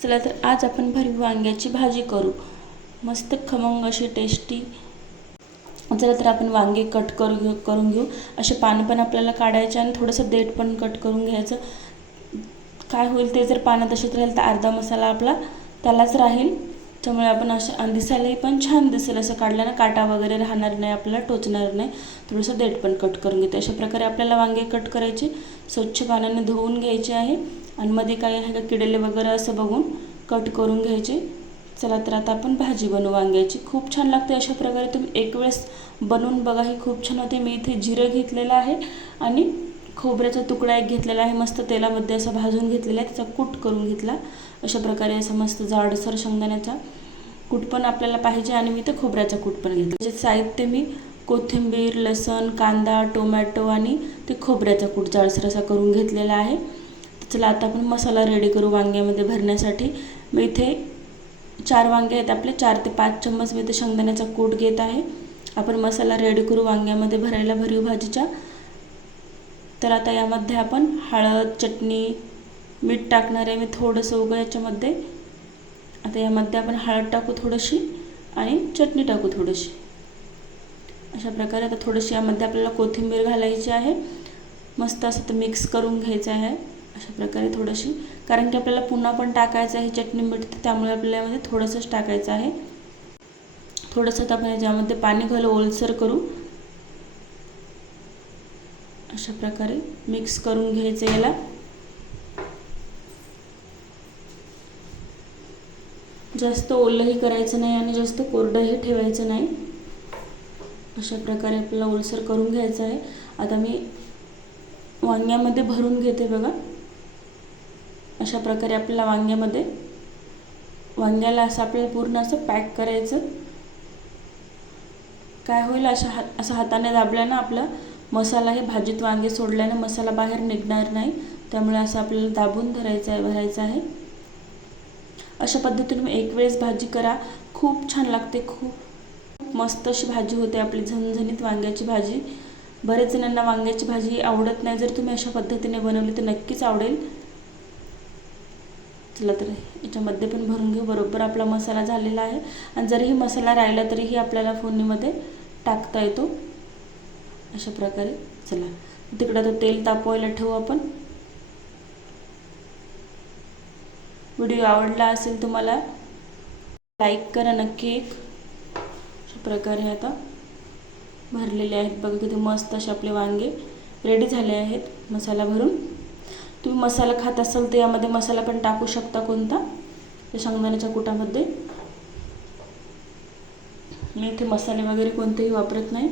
चला तर आज आपण भरीव वांग्याची भाजी करू, मस्त खमंग अशी टेस्टी। चला तर आपण वांगे कट करून घेऊ। असे पानं पण आपल्याला काढायचे आणि थोडंसं देठ पण कट करून घ्यायचं। काय होईल ते जर पानं तसेच राहील तर अर्धा मसाला आपला त्यालाच राहील, त्यामुळे आपण असं दिसायलाही पण छान दिसेल। असं काढल्यानं काटा वगैरे राहणार नाही, आपल्याला टोचणार नाही। थोडंसं देठ पण कट करून घेते। अशा प्रकारे आपल्याला वांगे कट करायचे, स्वच्छ पाण्याने धुवून घ्यायचे आहे आणि मध्ये काही आहे का किडेले वगैरे असं बघून कट करून घ्यायचे। चला तर आता आपण भाजी बनवू वांग्याची, खूप छान लागते। अशा प्रकारे तुम्ही एक वेळेस बनवून बघा, ही खूप छान होते। मी इथे जिरं घेतलेलं आहे आणि खोबऱ्याचा तुकडा एक घेतलेला आहे, मस्त तेलामध्ये असं भाजून घेतलेला आहे, त्याचा कूट करून घेतला। अशा प्रकारे असं मस्त जाडसर शेंगदाण्याचा कूट पण आपल्याला पाहिजे आणि मी ते खोबऱ्याचा कूट पण घेतला। त्याचे साहित्य मी कोथिंबीर, लसूण, कांदा, टोमॅटो आणि ते खोबऱ्याचा कूट जाडसर असा करून घेतलेला आहे। चला आता आपण मसाला रेडी करू वांग्यामध्ये भरण्यासाठी। मी इथे 4 वांगे आहेत आपले, 4 ते 5 चम्मच मी इथे शेंगदाण्याचा कूट घेत आहे। आपण मसाला रेडी करू वांग्यामध्ये भरायला भरीव भाजीच्या। तर आता यामध्ये आपण हळद, चटणी, मीठ टाकणार आहे मी थोडंसं उगं याच्यामध्ये। आता यामध्ये आपण हळद टाकू थोडीशी आणि चटणी टाकू थोडीशी। अशा प्रकारे आता थोडीशी यामध्ये आपल्याला कोथिंबीर घालायची आहे, मस्त असं ते मिक्स करून घ्यायचं आहे। अशा प्रकारे थोडीशी, कारण की आपल्याला पुन्हा पण टाकायचं आहे चटणी मीठ, त्यामुळे आपल्याला यामध्ये थोडंसंच टाकायचं आहे। थोडंसं आपण याच्यामध्ये पाणी घालून ओलसर करू। अशा प्रकारे मिक्स करून घ्यायचं याला। जास्त ओलही करायचं नाही आणि जास्त कोरडंही ठेवायचं नाही। अशा प्रकारे आपल्याला ओलसर करून घ्यायचं आहे। आता मी वांग्यामध्ये भरून घेते बघा। अशा प्रकारे आपल्याला वांग्याला असं आपल्याला पूर्ण असं पॅक करायचं। काय होईल, असं हाताने दाबल्यानं आपला मसाला हे भाजीत वांगे सोडल्यानं मसाला बाहेर निघणार नाही, त्यामुळे असं आपल्याला दाबून भरायचं आहे। अशा पद्धतीने एक वेळेस भाजी करा, खूप छान लागते। खूप मस्त अशी भाजी होते आपली झणझणीत वांग्याची भाजी। बरेच जणांना वांग्याची भाजी आवडत नाही, जर तुम्ही अशा पद्धतीने बनवली तर नक्कीच आवडेल। चला तर याच्यामध्ये पण भरून घेऊ। बरोबर आपला मसाला झालेला आहे आणि जरीही मसाला राहिला तरीही आपल्याला फोडणीमध्ये टाकता येतो अशा प्रकारे। चला तिकडे तर तेल तापवायला ठेवू आपण। व्हिडिओ आवडला असेल तुम्हाला लाईक करा नक्की एक। अशा प्रकारे आता भरलेले आहेत बघा, किती मस्त असे आपले वांगे रेडी झाले आहेत मसाला भरून। तुम्ही मसाला खात असाल तर यामध्ये मसाला पण टाकू शकता कोणता, त्या शेंगदाण्याच्या कुटामध्ये। मी इथे मसाले वगैरे कोणतेही वापरत नाही।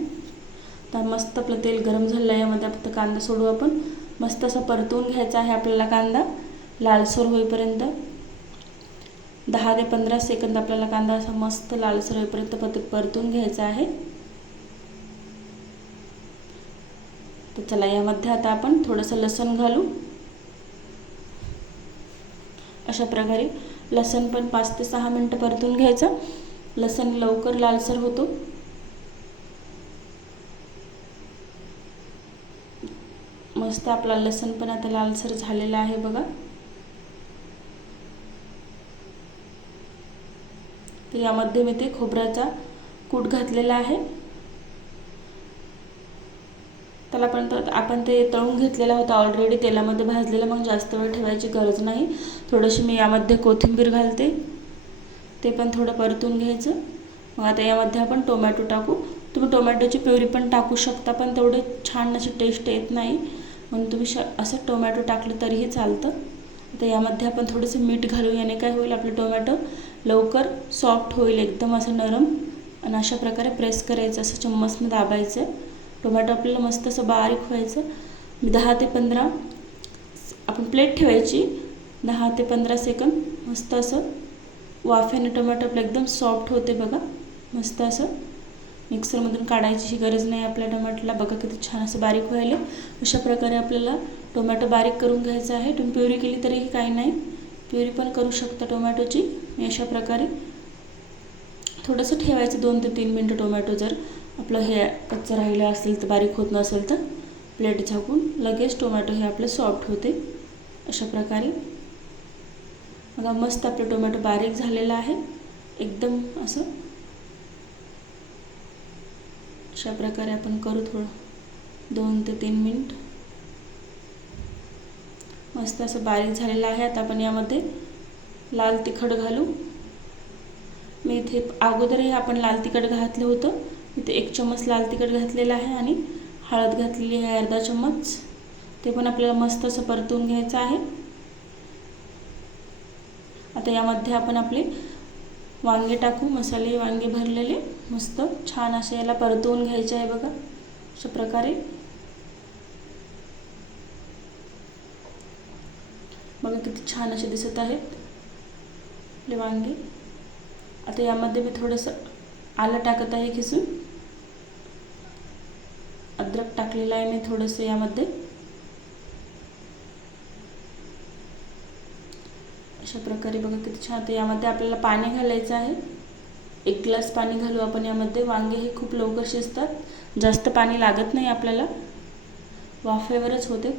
तर मस्त आपलं तेल गरम झालं आहे, यामध्ये फक्त कांदा सोडू आपण। मस्त असं परतून घ्यायचा आहे आपल्याला कांदा लालसर होईपर्यंत। 10 ते 15 सेकंद आपल्याला कांदा असा मस्त लालसर होईपर्यंत परतून घ्यायचा आहे। तर चला यामध्ये आता आपण थोडंसं लसूण घालू। अशा प्रकारे लसूण पण 5 ते 6 मिनिटं परतून घ्यायचं, लसूण लवकर लालसर होतो। मस्त आपला लसूण पण आता लालसर झालेला आहे बघा। तर यामध्ये मी ते खोबऱ्याचा कूट घातलेला आहे, त्याला पण आपण ते तळून घेतलेला होता ऑलरेडी तेलामध्ये भाजलेला, मग जास्त वेळ ठेवायची गरज नाही। थोडीशी मी यामध्ये कोथिंबीर घालते, ते पण थोडं परतून घ्यायचं। मग आता यामध्ये आपण टोमॅटो टाकू। तुम्ही टोमॅटोची प्युरी पण टाकू शकता, पण तेवढे छान अशी टेस्ट येत नाही, म्हणून तुम्ही असं टोमॅटो टाकलं तरीही चालतं। आता यामध्ये आपण थोडंसं मीठ घालू, याने काय होईल आपलं टोमॅटो लवकर सॉफ्ट होईल, एकदम असं नरम। आणि अशा प्रकारे प्रेस करायचं, असं चम्मचने दाबायचं। टोमॅटो आपल्याला मस्त असं बारीक व्हायचं। 10 ते 15 आपण प्लेट ठेवायची, 10 ते 15 सेकंद मस्त असं वाफेने टोमॅटो आपलं एकदम सॉफ्ट होते बघा। मस्त असं मिक्सरमधून काढायची गरज नाही आपल्या टोमॅटोला, बघा किती छान असं बारीक व्हायले। अशा प्रकारे आपल्याला टोमॅटो बारीक करून घ्यायचा आहे। तुम्ही प्युरी केली तरीही काही नाही, प्युरी पण करू शकता टोमॅटोची। मी अशा प्रकारे थोडंसं ठेवायचं 2 ते 3 मिनिटं टोमॅटो, जर आपलं हे कच्चं राहिलं असेल तर बारीक होत नसेल तर प्लेट झाकून लगेच टोमॅटो हे आपलं सॉफ्ट होते। अशा प्रकारे बघा मस्त आपलं टोमॅटो बारीक झालेलं आहे, एकदम असं. अशा प्रकारे आपण करू थोडं 2 ते 3 मिनिट. मस्त असं बारीक झालेलं आहे. आता आपण यामध्ये लाल तिखट घालू. मी इथे अगोदरही आपण लाल तिखट घातलं होतं. इथे 1 चम्मच लाल तिखट घातलेलं आहे आणि हळद घातलेली आहे अर्धा चम्मच. ते पण आपल्याला मस्त असं परतून घ्यायचं आहे. आता यामध्ये आपण आपले वांगे टाकू, मसाले वांगे भरलेले. मस्त छान असे याला परतवून घ्यायचे आहे बघा अशा प्रकारे. बघा किती छान असे दिसत आहेत आपले वांगे. आता यामध्ये मी थोडंसं आलं टाकत आहे किसून. अद्रक टाकलेलं आहे मी थोडंसं यामध्ये. अशा प्रकारे बघा किती छान. आता यामध्ये आपल्याला पाणी घालायचं आहे. 1 ग्लास पाणी घालू आपण यामध्ये. वांगे हे खूप लवकर शिजतात, जास्त पाणी लागत नाही आपल्याला, वाफेवरच होते.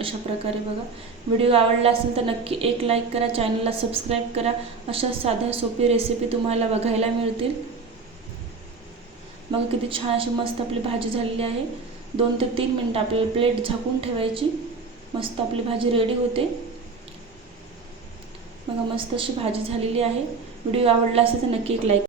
अशा प्रकारे बघा. व्हिडिओ आवडला असेल तर नक्की एक लाईक करा, चॅनलला सबस्क्राईब करा. अशा साध्या सोपी रेसिपी तुम्हाला बघायला मिळतील. बघा किती छान अशी मस्त आपली भाजी झालेली आहे. 2 ते 3 मिनिटं आपल्याला प्लेट झाकून ठेवायची. मस्त आपली भाजी रेडी होते. बघा मस्त अशी भाजी झालेली आहे. व्हिडिओ आवडला असेल तर नक्की एक लाईक